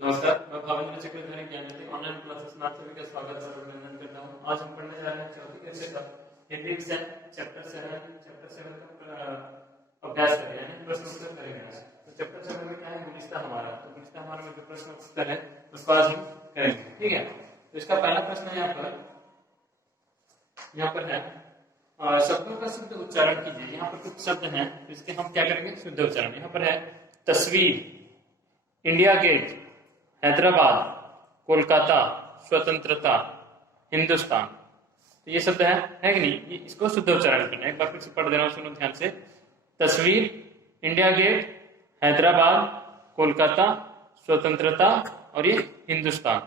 नमस्कार, मैं Bhavendra चक्रधरी Gyanjyoti online classes में आप सभी का स्वागत और अभिनंदन करता हूँ। आज हम पढ़ने जा रहे हैं चौथी कक्षा का हिंदी चैप्टर 7 का अभ्यास करें, यानी प्रश्न उत्तर करेंगे आज। तो चैप्टर 7 में क्या है, गुलिस्ता हमारा। तो गुलिस्ता हमारा में जो प्रश्न उत्तर है उसको आज हम करेंगे, ठीक है। तो इसका पहला प्रश्न यहाँ पर है शब्दों का शुद्ध उच्चारण कीजिए। यहाँ पर कुछ शब्द हैं, इसके हम क्या करेंगे, शुद्ध उच्चारण। यहाँ पर है तस्वीर, इंडिया गेट, हैदराबाद, कोलकाता, स्वतंत्रता, हिंदुस्तान। तो ये शब्द है कि नहीं, ये इसको शुद्ध उच्चारण करना है। एक बार फिर से पढ़ देना, सुनो ध्यान से। तस्वीर, इंडिया गेट, हैदराबाद, कोलकाता, स्वतंत्रता और ये हिंदुस्तान,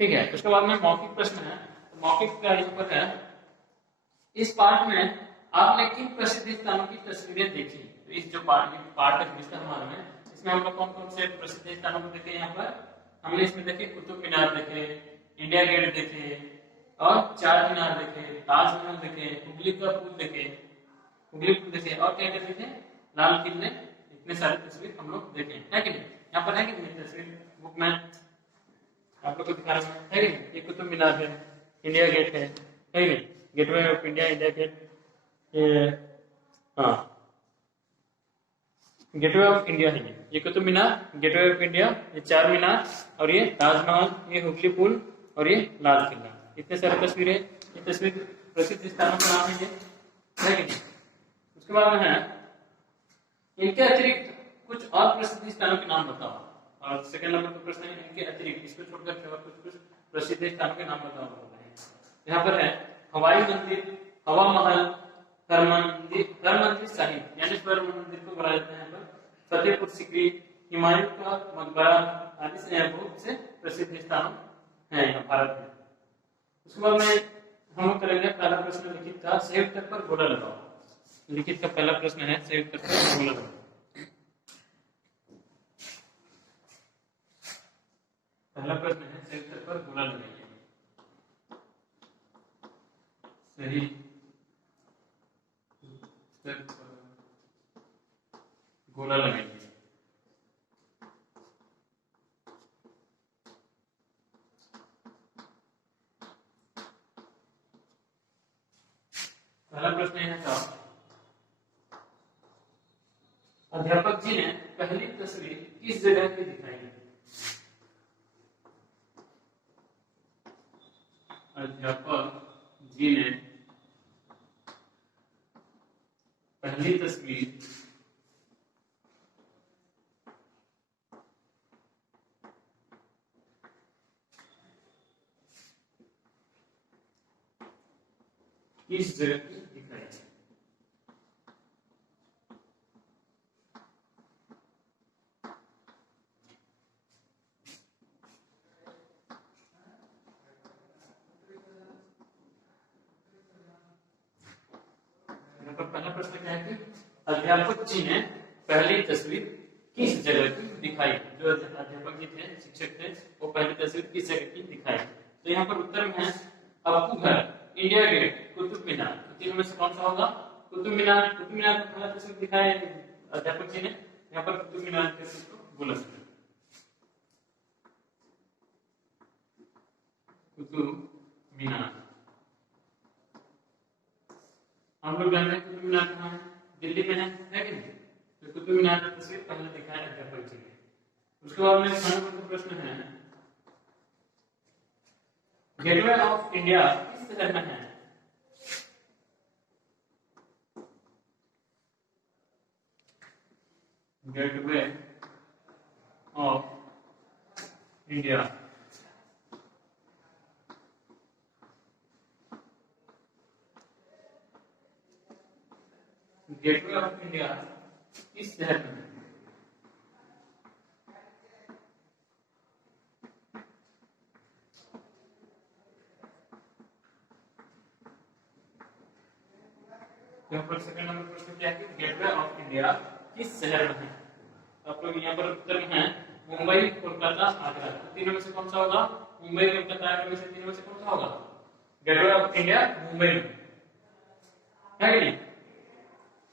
ठीक है। उसके बाद में मौखिक प्रश्न है। मौखिक का यहाँ पर है, इस पाठ में आपने किन प्रसिद्ध स्थानों की तस्वीरें देखी। तो इस जो पाठ है हमारे में, इसमें हम लोग कौन कौन से प्रसिद्ध स्थानों को देखे। यहाँ पर हमने इसमें देखे कुतुब मीनार देखे, इंडिया गेट देखे और चार मीनार देखे, ताजमहल देखे, हुगली का पुल देखे, और क्या क्या देखे, लाल किले। इतने सारे तस्वीर हम लोग देखे, है कि नहीं। यहाँ पर है कि नहीं तस्वीर, बुक में आप लोग को दिखा रहा हूँ, है कि नहीं। ये कुतुब मीनार है, इंडिया गेट है कि नहीं, gateway of India, India gate, हाँ गेटवे ऑफ इंडिया है ये Qutub Minar, gateway of India, ये चार मीनार और ये ताजमहल, ये हुगली पुल और ये लाल किला। इतने सारे तस्वीरें, ये तस्वीर प्रसिद्ध स्थानों का नाम है ये, है कि नहीं। उसके बाद में है, इनके अतिरिक्त कुछ और प्रसिद्ध स्थानों के नाम बताओ। और सेकंड नंबर का प्रश्न है, इनके अतिरिक्त, इसको छोड़कर कुछ प्रसिद्ध स्थानों के नाम बताओ। यहाँ पर है हवाई मंदिर, हवा महल, हरमंदिर साहिब यानी स्वर्ण मंदिर को बोला जाता है यहाँ पर, फतेहपुर सीकरी, हुमायूं का मकबरा आदि से बहुत से प्रसिद्ध स्थान है यहाँ भारत में। उसके बाद में हम करेंगे पहला प्रश्न लिखित का, सही उत्तर पर गोला लगाओ। लिखित का पहला प्रश्न है, सही उत्तर पर गोला लगाओ। पहला प्रश्न है, सही उत्तर पर गोला लगाइए। सही गोला लगाइए। पहला प्रश्न है का, अध्यापक जी ने पहली तस्वीर किस जगह की दिखाई। अध्यापक जी ने पहली तस्वीर किस जगह की दिखाई। पहला प्रश्न क्या है कि अध्यापक जी ने पहली तस्वीर किस जगह की दिखाई। जो अध्यापक जी थे, शिक्षक थे, वो पहली तस्वीर किस जगह की दिखाई। तो यहाँ पर उत्तर में है अप्पू घर, इंडिया गेट, कुतुब मीनार। तो तीनों में से कौन सा होगा, कुतुब मीनार। कुतुब मीनार को पहला तस्वीर दिखाई अध्यापक जी ने, यहाँ पर कुतुब मीनार के को बोला सकते। कुतुब मीनार हम लोग जानते हैं कुतुब मीनार कहाँ है, दिल्ली में है कि नहीं। तो कुतुब मीनार की तस्वीर पहले दिखाया अध्यापक जी ने। उसके बाद में खाने प्रश्न है, गेटवे ऑफ इंडिया किस शहर में है। Gateway of India gateway of India किस शहर में है। यहाँ पर सेकंड नंबर प्रश्न क्या है, गेटवे ऑफ इंडिया किस शहर में है। तो आप लोग यहाँ पर उत्तर में है मुंबई, कोलकाता, आगरा। तीनों में से कौन सा होगा, मुंबई, कोलकाता, आगरा में से तीनों में से कौन सा होगा, गेटवे ऑफ इंडिया मुंबई में, है कि नहीं।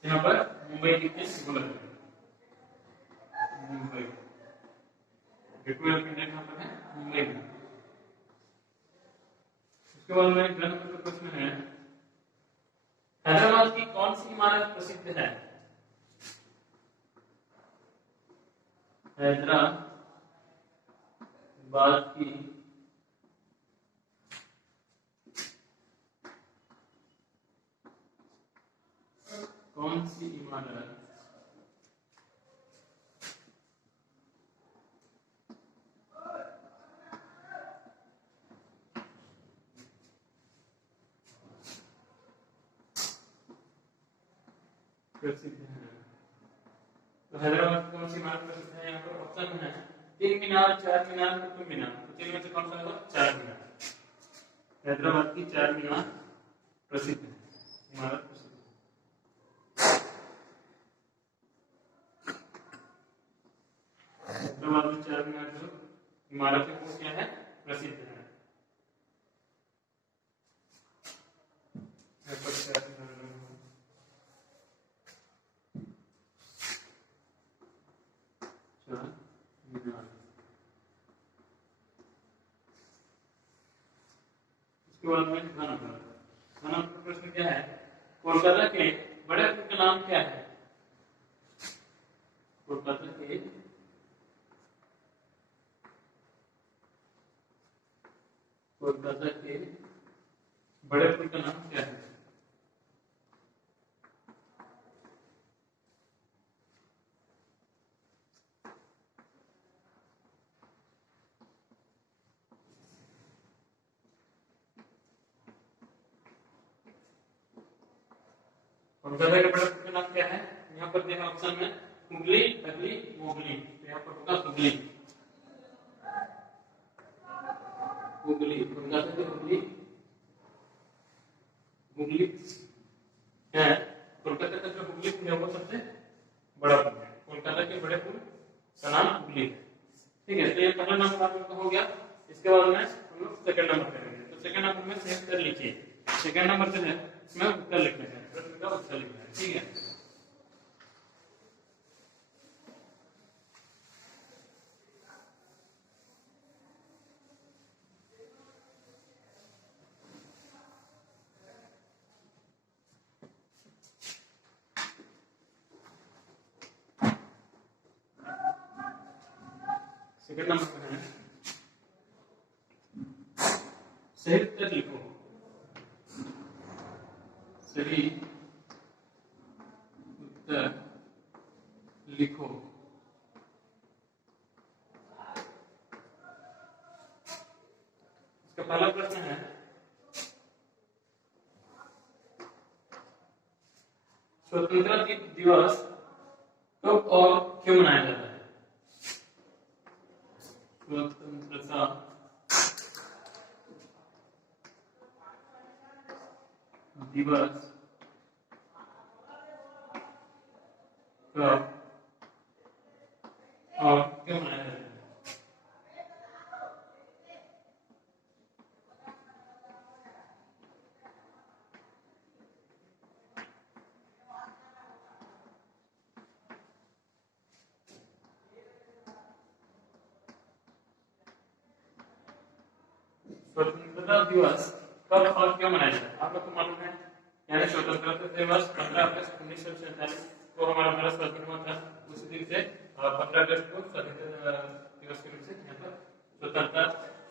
यहाँ पर मुंबई की मुंबई गेटवे ऑफ इंडिया कहाँ पर है? मुंबई में। उसके बाद में एक जनरल प्रश्न है, हैदराबाद की कौन सी इमारत प्रसिद्ध है? हैदराबाद की कौन सी इमारत प्रसिद्ध है? तो हैदराबाद की कौन सी इमारत प्रसिद्ध है? यहाँ पर ऑप्शन है 3 मीनार, 4 मीनार, कुतुब मीनार। तो तीन में से कौन सा होगा? 4 मीनार। हैदराबाद की 4 मीनार प्रसिद्ध है, इमारत प्रसिद्ध है। हैदराबाद में 4 मीनार जो इमारत है वो क्या है? प्रसिद्ध है। उसके बाद में नंबर प्रश्न क्या है? कोलकाता के बड़े पुल का नाम क्या है? कोलकाता के बड़े पुल का नाम क्या है? कोलकाता के बड़े पुल का नाम क्या है? यहाँ पर देखा ऑप्शन में हुगली, तगली, मोगली। तो यहाँ पर होगा हुगली। कोलकाता की हुगली है। कोलकाता का जो हुगली पुल है वो सबसे बड़ा पुल है। कोलकाता के बड़े पुल का नाम हुगली है। ठीक है, तो ये पहला नंबर आप लोग का हो गया। इसके बाद में हम लोग सेकंड नंबर करेंगे। तो सेकंड नंबर में सही उत्तर लिखिए। सेकंड नंबर जो है इसमें उत्तर लिखना है, प्रश्न का उत्तर लिखना है। ठीक है, सेकंड नंबर पर है सही उत्तर लिखो। सही उत्तर लिखो। इसका पहला प्रश्न है, स्वतंत्रता दिवस कब और क्यों मनाया जाता है? स्वतंत्रता दिवस कब और क्यों मनाया जाता है? स्वतंत्रता दिवस कब और क्यों मनाया जाता है? आप लोग को मालूम है, यानी स्वतंत्रता दिवस 15 अगस्त 1947 को हमारा भारत स्वतंत्र हुआ था। उसी दिन से 15 अगस्त को स्वतंत्रता दिवस के रूप से यहाँ पर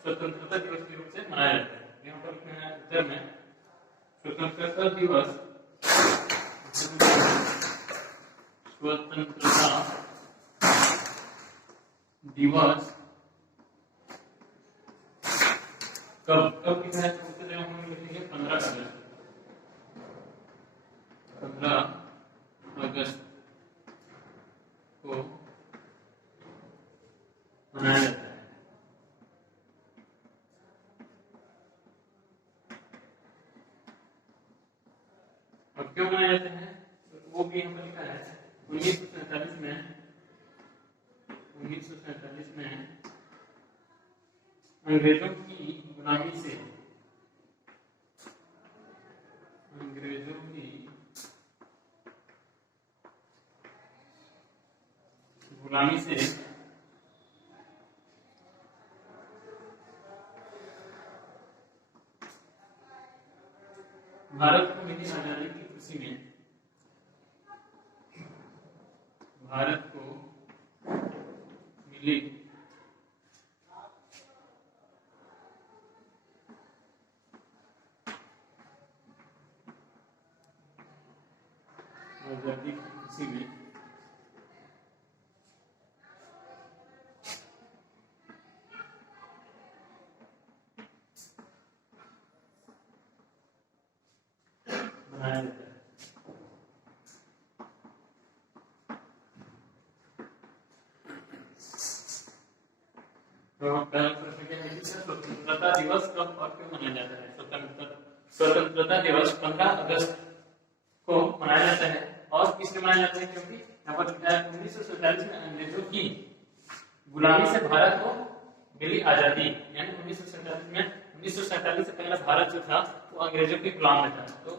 स्वतंत्रता दिवस के रूप से मनाया जाता है। यहाँ पर उत्तर में स्वतंत्रता दिवस कब कब लिखा है? उत्तर हम लिखेंगे 15 अगस्त। 15 अगस्त को मनाया जाता है। अब क्यों मनाया जाता है तो वो भी हमने लिखा है 1947 में अंग्रेजों की गुलामी से भारत को मिली आजादी की खुशी में, भारत को मिली आजादी की खुशी में मनाया जाता है। तो पहला प्रश्न क्या है कि स्वतंत्रता दिवस कब और क्यों मनाया जाता है? स्वतंत्रता दिवस 15 अगस्त को मनाया जाता है। और किसने मनाया जाता है? क्योंकि यहाँ पर 1947 में अंग्रेजों की गुलामी से भारत को मिली आजादी, यानी 1947 से पहले भारत जो था वो अंग्रेजों के गुलाम में था। तो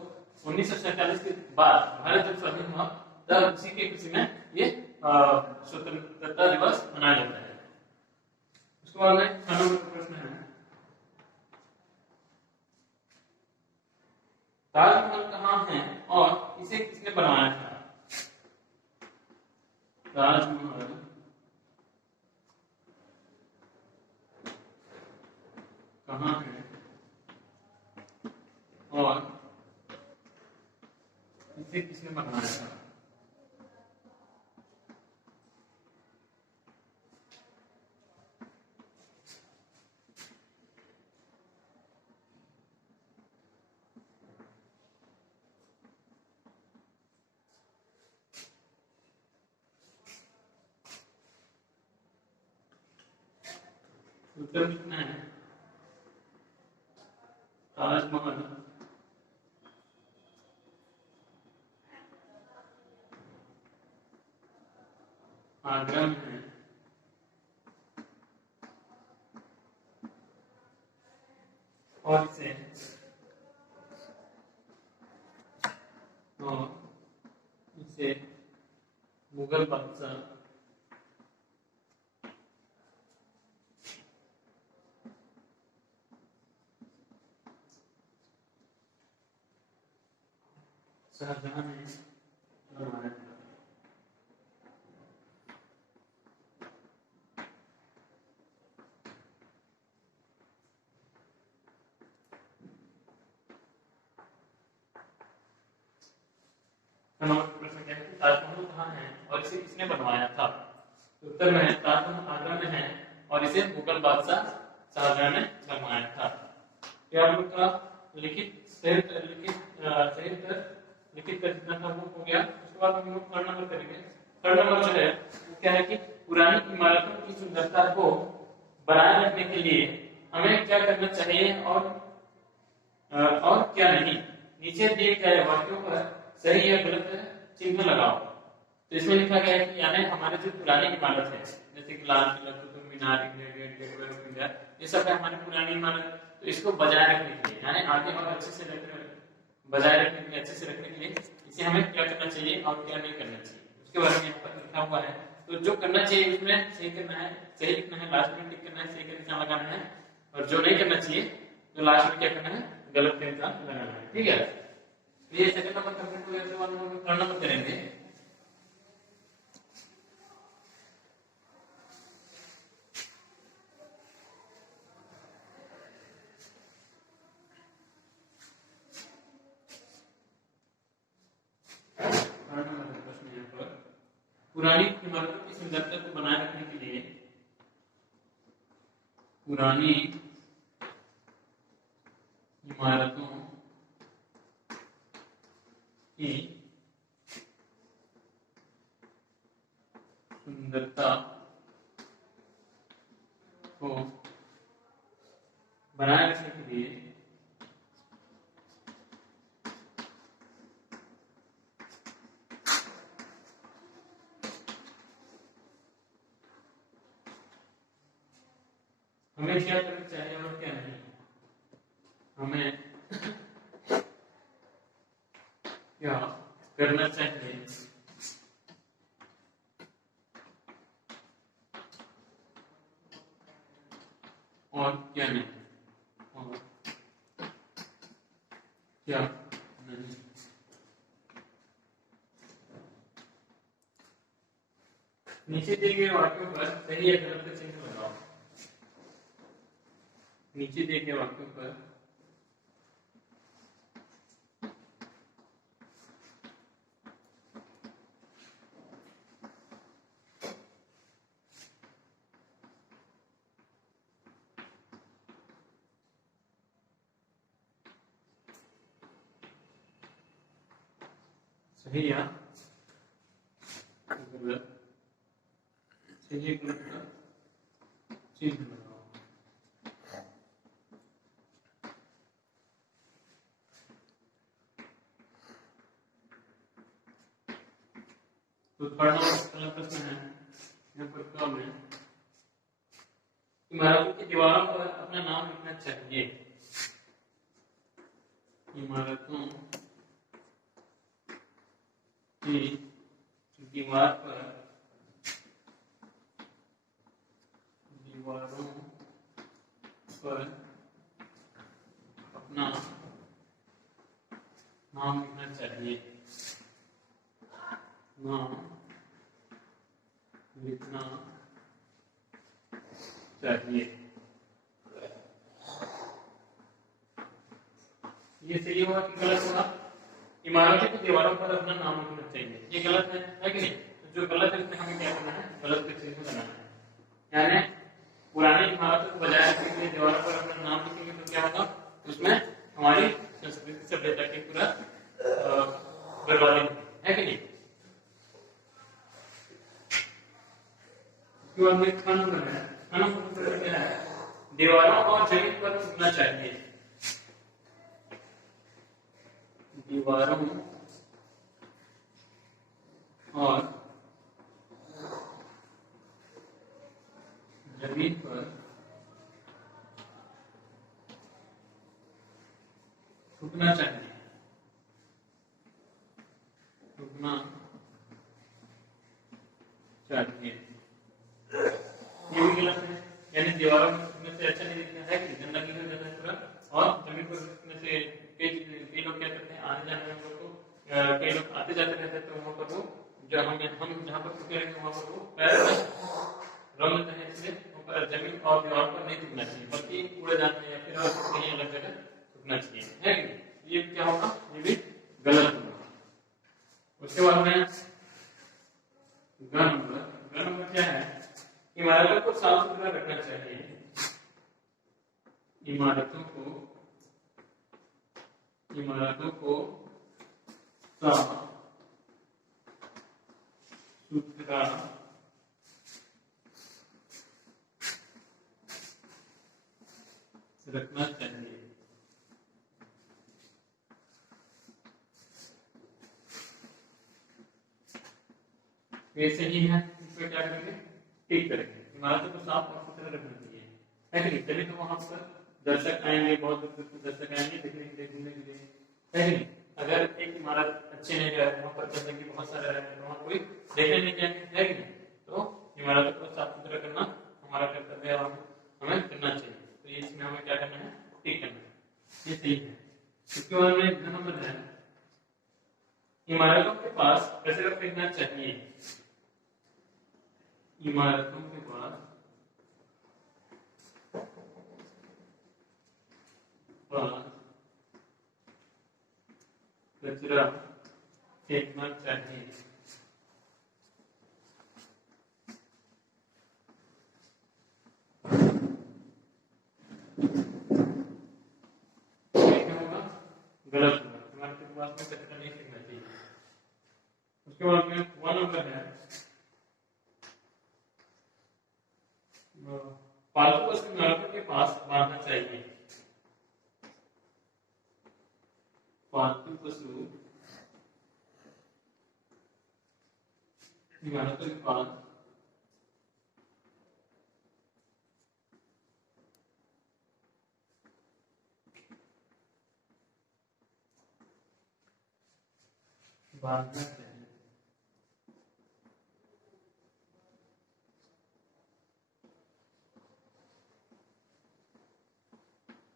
1947 के बाद भारत जब स्वाधीन हुआ तब उसी की खुशी में ये स्वतंत्रता दिवस मनाया जाता है। उसके बाद में प्रश्न है, ताजमहल कहाँ है और इसे किसने बनवाया था? ताजमहल कहाँ है और इसे किसने बनवाया था? उत्तर कितना है? ताजमहल आगरा में है और इसे मुगल बादशाह शाहजहां ने बनवाया था। प्रश्न क्या है कि ताजमहल कहाँ है और इसे किसने बनवाया था? उत्तर में ताजमहल आगरा में है और इसे मुगल बादशाह शाहजहां ने बनवाया था। ये आप लोग का लिखित कर जितना था वो हो गया। उसके बाद हम लोग थर्ड नंबर करेंगे। थर्ड नंबर जो है वो क्या है कि पुरानी इमारतों की सुंदरता को बनाए रखने के लिए हमें क्या करना चाहिए और क्या नहीं। नीचे दिए गए वाक्यों पर सही या गलत चिन्ह लगाओ। तो इसमें लिखा गया है कि यानी हमारे जो पुरानी इमारत है जैसे कि Lal Qila, Qutub Minar, India gate, gateway of India, ये सब है हमारी पुरानी इमारत। तो इसको बजाय रखने के लिए यानी आगे और अच्छे से बजाय रखने के लिए, अच्छे से रखने के लिए इसे हमें क्या करना चाहिए और क्या नहीं करना चाहिए उसके बारे में यहाँ पर लिखा हुआ है। तो जो करना चाहिए उसमें सही करना है, सही लिखना है, लास्ट में टिक करना है, सही का निशान लगाना है। और जो नहीं करना चाहिए तो लास्ट में क्या करना है, गलत का निशान लगाना है। ठीक है, ये सेकंड नंबर कंप्लीट हो गया। तो हम थर्ड नंबर करेंगे। पुरानी इमारतों की सुंदरता को बनाए रखने के लिए पुरानी इमारतों की सुंदरता को बनाए रखने के लिए हमें क्या करना चाहिए और क्या नहीं। हमें क्या करना चाहिए और क्या नहीं, और क्या नीचे दिए गए वाक्यों पर सही या गलत का चिन्ह लगाओ। नीचे दिए गए वाक्यों पर सही या गलत, सही या गलत का चिन्ह लगाओ। तो पहला प्रश्न है यहाँ पर क्रम है, इमारतों की दीवारों पर अपना नाम लिखना चाहिए। इमारतों की दीवारों पर अपना नाम लिखना चाहिए। नाम लिखना चाहिए। ये सही होगा कि गलत होगा? इमारतों की दीवारों पर अपना नाम लिखना चाहिए, ये गलत है कि नहीं? तो जो गलत है उसमें हमें क्या करना है? गलत का चिन्ह लगाना है। यानी पुरानी इमारतों को बजाय रखने के लिए दीवारों पर अपना नाम लिखेंगे तो क्या होगा? उसमें हमारी संस्कृति सभ्यता की पूरा बर्बादी है कि नहीं? उसके बाद में खाना बनाया, खाना क्या है? दीवारों और जमीन पर लिखना चाहिए। दीवारों और जमीन पर थूकना चाहिए। थूकना चाहिए, ये भी गलत है। यानी दीवारों में थूकने से अच्छा नहीं दिखता है कि गंदगी हो जाता है पूरा, और जमीन पर थूकने से कई लोग क्या करते हैं, आने जाने में लोग कई लोग आते जाते रहते हैं, तो वहाँ पर वो जो हम जहाँ पर थूके रहेंगे वहाँ पर वो पैर में रंग लेते हैं, इसलिए जमीन और दीवार पर नहीं थूकना चाहिए, बल्कि कूड़ेदान में या फिर कहीं अलग जगह थूकना चाहिए, है कि? ये क्या होगा? ये भी गलत होगा। उसके बाद में ग नंबर क्या है? इमारतों को साफ सुथरा रखना चाहिए। इमारतों को साफ सुथरा रखना चाहिए। ये सही है, इसमें क्या करेंगे? ठीक करेंगे। इमारतों को साफ और सुथरा रखना चाहिए, है कि नहीं? तभी तो वहां पर दर्शक आएंगे, बहुत दूर दूर से दर्शक आएंगे देखने के लिए, घूमने के लिए, है कि नहीं? अगर एक इमारत अच्छी नहीं रहे, वहां पर गंदगी बहुत सारा रहे, तो वहां कोई देखने नहीं जाएंगे, है कि नहीं? तो इमारतों को साफ सुथरा करना हमारा कर्तव्य है, हमें करना चाहिए। तो इसमें हमें क्या करना है? ठीक करना है, ये सही है। इसके बाद में नंबर है, इमारतों के पास कचरा फेंकना चाहिए। इमारतों के पास कचरा फेंकना चाहिए। गलत होगा, इमारत के पास में कचरा नहीं फेंकना चाहिए। उसके बाद में 1 नंबर है, पालतू पशु इमारतों के पास बांधना चाहिए। पालतू पशु इमारतों के पास बांधना चाहिए।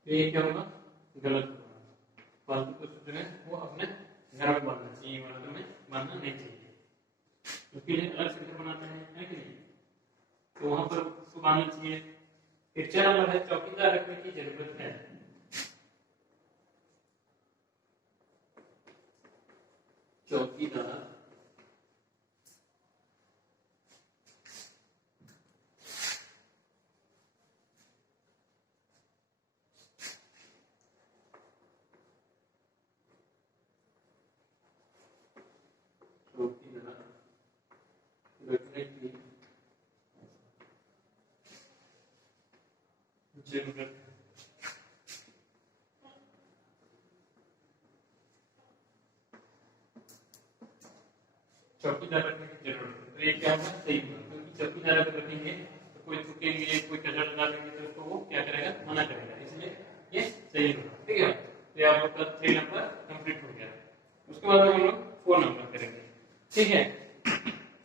तो ये क्या होगा? गलत होगा। पालतू पशु जो है वो अपने घर में बांधना चाहिए, इमारतों में बांधना नहीं चाहिए। उसके लिए अलग से घर बनाते हैं, है कि नहीं? तो वहां पर उसको बांधना चाहिए। फिर 4 नंबर है चौकीदार रखने की जरूरत है। चौकीदार रखने की जरूरत। चौकीदार रखने की जरूरत है, तो ये क्या होगा, सही होगा, क्योंकि चौकीदार अगर रखेंगे तो कोई थूकेंगे, कोई कचरा डालेंगे तो उसको वो क्या करेगा, मना करेगा, इसलिए ये सही होगा। ठीक है, तो आप लोग का 3 नंबर कंप्लीट हो गया। उसके बाद हम लोग 4 नंबर करेंगे। ठीक है,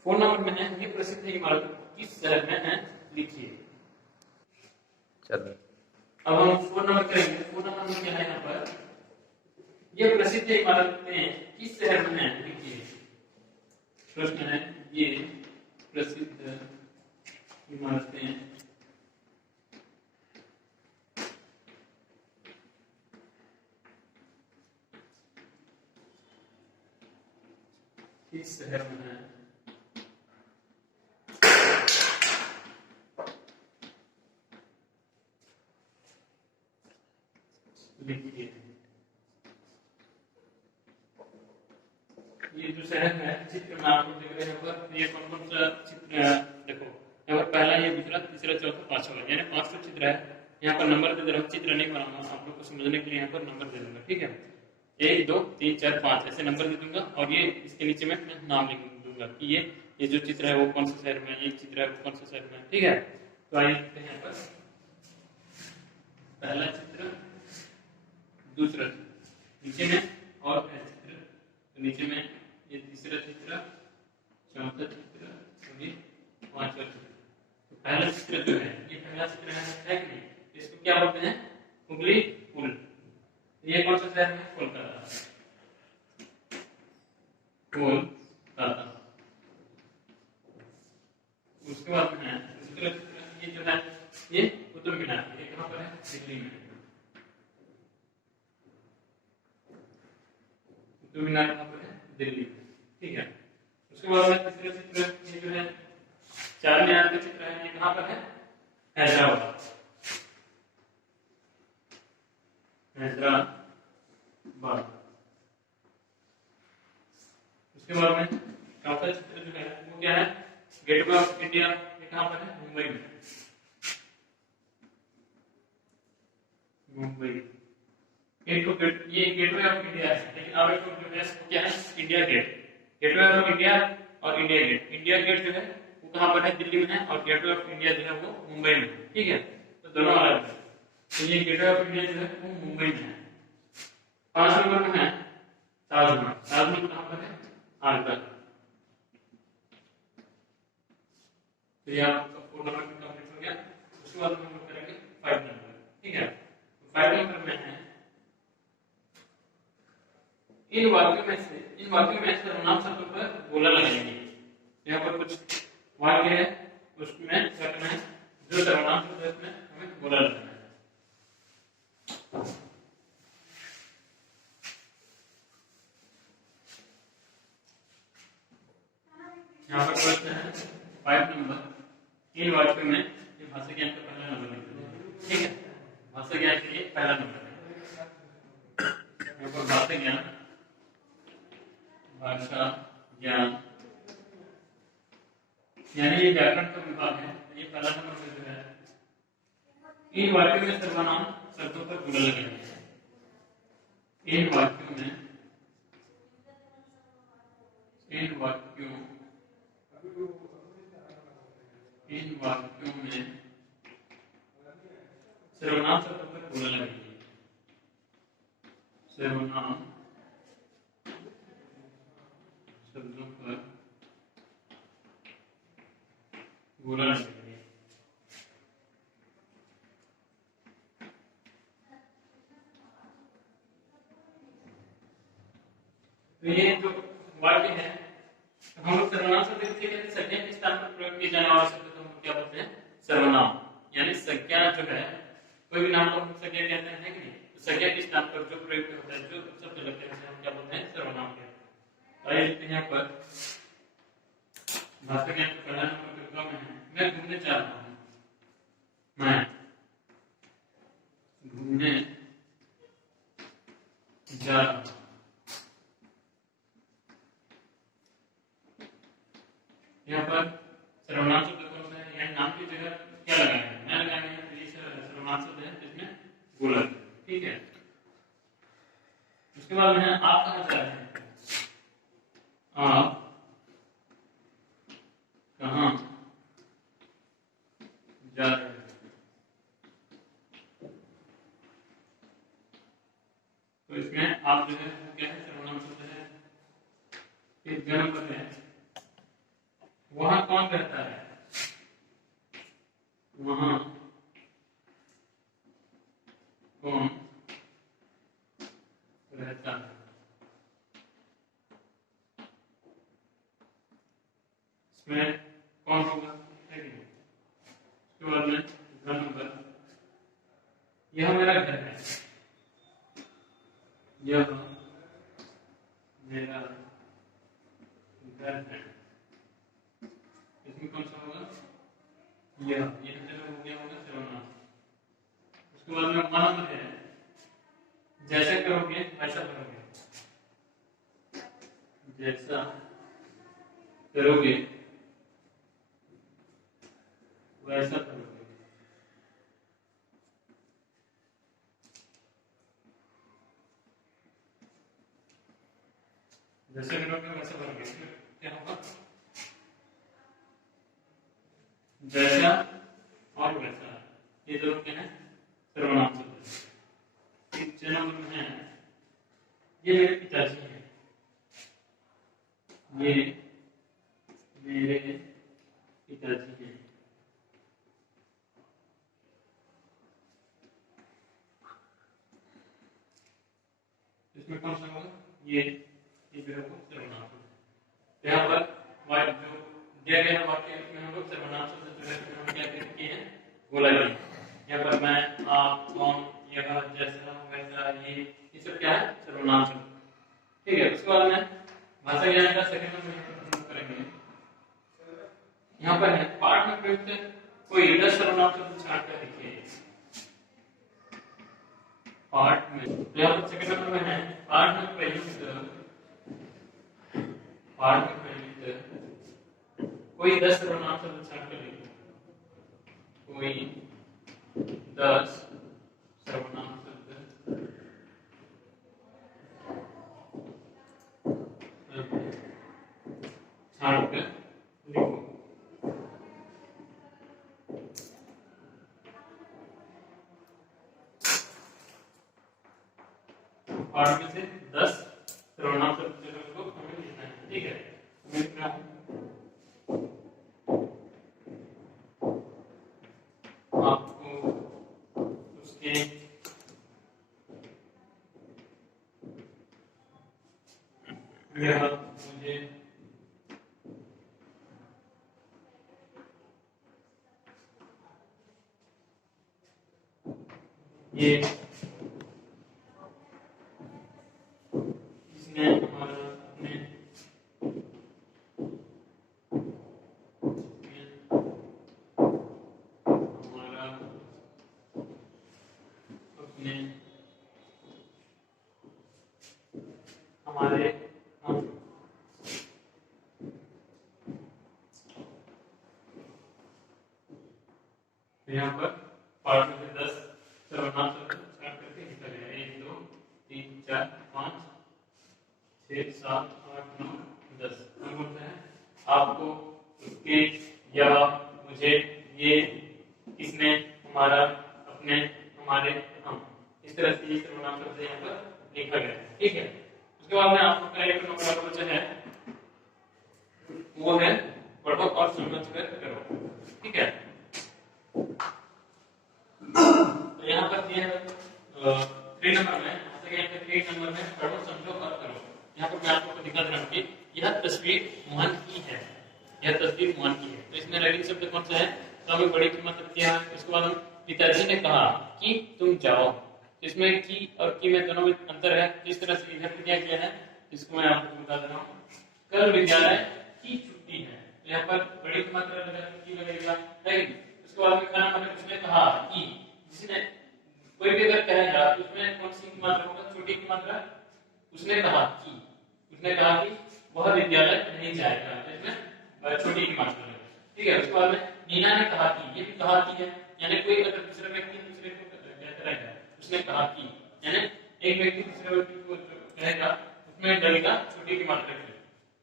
4 नंबर में है ये प्रसिद्ध इमारत किस शहर में है, लिखिए। चलो अब हम 4 नंबर करेंगे। 4 नंबर में क्या है, यहाँ पर ये प्रसिद्ध इमारतें किस शहर में है, लिखिए। प्रश्न है ये प्रसिद्ध इमारतें किस शहर में है, लिखिए। ये जो शहर है चित्र में आपको देख रहे हैं पर ये कौन कौन सा चित्र है, देखो यहाँ पर पहला, ये दूसरा, तीसरा, चौथा, पांचवा, यानी 500 चित्र है। यहाँ पर नंबर दे दे रहा हूँ, चित्र नहीं बनाऊंगा, आप लोग को समझने के लिए यहाँ पर नंबर दे दूंगा। ठीक है, 1 2 3 4 5 ऐसे नंबर दे दूंगा, और ये इसके नीचे में मैं नाम लिख दूंगा कि ये जो चित्र है वो कौन सा शहर में है, ये चित्र है वो कौन सा शहर में है। ठीक है, तो आइए देखते हैं यहाँ पर पहला चित्र, दूसरा नीचे में, और चित्र तो नीचे में, ये तीसरा चित्र, चौथा चित्र, और ये पांचवा चित्र। तो पहला चित्र जो है ये पहला चित्र है कि नहीं, इसको क्या बोलते हैं, हुगली पुल। ये कौन सा शहर है, कोलकाता, कोलकाता। उसके बाद में है दूसरा चित्र, ये जो है ये कुतुब मीनार, ये कहाँ पर है, दिल्ली में। कुतुब मीनार कहाँ पर है, दिल्ली। ठीक है, उसके बाद में तीसरा चित्र, ये जो है 4 मीनार का चित्र है, ये कहाँ पर है, हैदराबाद, हैदराबाद। उसके बाद में चौथा चित्र जो है वो क्या है, गेटवे ऑफ इंडिया, ये कहाँ पर है, मुंबई में, मुंबई। ये गेटवे ऑफ इंडिया है, लेकिन अब जो है वो क्या है, India gate. Gateway of India और इंडिया गेट, इंडिया गेट जो है वो कहाँ पर है, दिल्ली में है, और गेटवे ऑफ इंडिया जो है वो मुंबई में। ठीक है, तो दोनों अलग है। तो ये गेटवे ऑफ इंडिया जो है वो मुंबई में है। 5 नंबर में है ताजमहल, ताजमहल कहाँ पर है, आगरा। तो ये आपका 4 नंबर कंप्लीट हो गया। उसके बाद हम लोग करेंगे 5 नंबर। ठीक है, 5 नंबर में है इन वाक्यों में सर्वनाम शब्दों पर गोला लगाएंगे। यहाँ पर कुछ वाक्य है, उसमें क्या करना है, जो सर्वनाम शब्द है उसमें हमें गोला लगाना है। यहाँ पर प्रश्न है 5 नंबर, इन वाक्यों में ये भाषा ज्ञान का पहला नंबर लिखना। ठीक है, भाषा ज्ञान के लिए पहला नंबर है। यहाँ पर भाषा ज्ञान, भाषा ज्ञान यानी ये व्याकरण का विभाग है, ये पहला नंबर पे जो है इन वाक्यों में सर्वनाम शब्दों पर गोला लगाएंगे। इन वाक्यों में सर्वनाम शब्दों पर गोला लगाएंगे। सर्वनाम शब्दों पर गोला लगाएंगे। तो ये जो वाक्य है हम लोग सर्वनाम शब्द के संज्ञा के स्थान पर प्रयोग किए जाने वाले शब्द को क्या बोलते हैं? सर्वनाम। यानी संज्ञा जो है, कोई भी नाम को हम संज्ञा कहते हैं कि नहीं, तो संज्ञा किस नाम पर जो प्रयुक्त होता है, जो शब्द लगते हैं, हम क्या बोलते हैं? सर्वनाम कहते हैं। आइए देखते हैं यहाँ पर भाषा ज्ञान का पहला नंबर कविता में है, मैं घूमने जा रहा हूँ। मैं घूमने जा रहा हूँ। यहाँ पर सर्वनाम शब्द कौन सा है? यहाँ नाम की जगह क्या लगाना है? मैं लगाना है, तो ये सर्वनाम शब्द है जिसमें गोलक, ठीक है। उसके बाद में आप कहाँ जा रहे हैं? आप कहाँ जा रहे हैं? तो इसमें आप जो है क्या है? सर्वनाम शब्द है। फिर जन्म पर है, वहां कौन रहता है? वहां कौन रहता है? इसमें कौन होगा? है कि नहीं? उसके बाद में घर नंबर, यह मेरा घर है। यह मेरा घर है। इसमें कौन सा होगा? यह हो गया होगा सर्वनाम। उसके बाद में मन है, जैसे करोगे वैसा करोगे। जैसा करोगे वैसा करोगे। जैसे करोगे वैसा करोगे, क्या होगा? जैसा और वैसा, ये दोनों क्या है? सर्वनाम शब्द। एक जन्म में है, ये मेरे पिताजी हैं। ये मेरे पिताजी हैं। इसमें कौन सा होगा? ये जो है वो सर्वनाम शब्द। यहाँ पर जो दिया गया वाक्य में हम लोग सर्वनाम शब्द जो है हम क्या किए हैं? बोला गया। यहाँ पर मैं, आप, कौन, यह, जैसा, वैसा, ये सब क्या है? सर्वनाम शब्द, ठीक है। उसके बाद में भाषा ज्ञान का सेकंड नंबर करेंगे। यहाँ पर है पाठ में प्रयुक्त कोई 10 सर्वनाम शब्द छाट कर लिखिए। पाठ में, तो यहाँ पर सेकंड नंबर में है पाठ में प्रयुक्त कोई 10 सर्वनाम शब्द छाट कर लिखिए। कोई 10 सर्वनाम शब्द छाट कर लिखो। पाठ में से 10 सर्वनाम शब्द को हमें लिखना है, ठीक है। मैं लिख रहा हूं, आपको उसके यह मुझे ये इसने हमारा अपने हमारा अपने हमारे हम। यहाँ पर पाठ में 10 सर्वनाम शब्द छाट करके लिखा गया है। 1 2 3 4 5 6 7 8 9 10। हम बोलते हैं आपको, उसके, या, मुझे, ये, इसने, हमारा, अपने, हमारे, हम। इस तरह से ये सर्वनाम शब्द यहाँ पर लिखा गया है, ठीक है। उसके बाद में आपको कैरेक्टर नंबर जो है वो है पढ़ो और समझ कर करो, ठीक है। तो यहाँ पर दिया है 3 नंबर में, 3 नंबर में पढ़ो, समझो और करो। यहाँ पर मैं आपको दिखा दे रहा हूँ कि यह तस्वीर मोहन की है। यह तस्वीर मोहन की है। तो इसमें राइटिंग शब्द कौन सा है? तो हमें बड़ी की मात्रा दिया। उसके बाद पिताजी ने कहा कि तुम जाओ। इसमें की और की में दोनों में अंतर है। किस तरह से इधर दिया गया है इसको मैं आपको बता दे रहा हूँ। कल विद्यालय की छुट्टी है, तो यहाँ पर बड़ी की मात्रा की लगेगा, राइट। उसके बाद में खाना खाने उसने कहा कि, जिसने कोई भी अगर कहेगा तो उसमें कौन सी की मात्रा होगा, छोटी की मात्रा। उसने कहा कि वह विद्यालय नहीं जाएगा, इसमें छोटी की मात्रा है, ठीक है। उसके बाद में नीना ने कहा कि, ये भी कहा कि है, यानी कोई अगर दूसरा व्यक्ति दूसरे को कहता है उसने कहा कि, यानी एक व्यक्ति दूसरे व्यक्ति को कहेगा उसमें डलेगा छोटी की मात्रा की।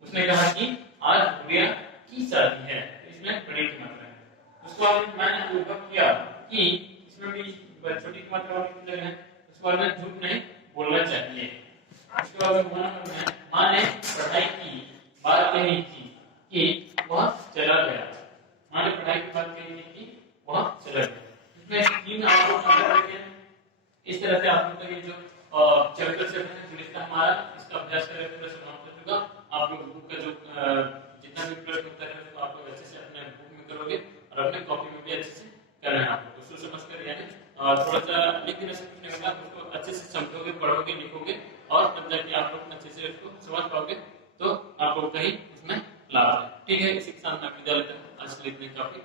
उसने कहा कि आज गुड़िया की शादी है, इसमें बड़ी की मात्रा है। उसके बाद मैंने अनुभव किया कि इसमें भी छोटी की मात्रा वाली जगह है। उसके बाद में झूठ नहीं बोलना चाहिए। उसके बाद में माँ ने पढ़ाई की बात कही थी कि वह चला गया। माँ ने पढ़ाई की बात कही थी कि वह चला गया। इसमें तीन आपको इस तरह से आप लोग का ये जो चैप्टर से हमारा इसका अभ्यास करें पूरा समाप्त हो चुका। आप लोग बुक का जो जितना भी प्रश्न उत्तर है उसको आप लोग अच्छे से अपने बुक में करोगे और अपने कॉपी में भी अच्छे से करना है। आप लोग सोच समझ कर, यानी थोड़ा सा लिख नहीं सकते के बाद उसको अच्छे से समझोगे, पढ़ोगे, लिखोगे और तब जाके आप लोग अच्छे से उसको समझ पाओगे, तो आप लोग का ही उसमें लाभ है। ठीक है, इसी के साथ मैं विद्यालय आज के लिए इतने काफी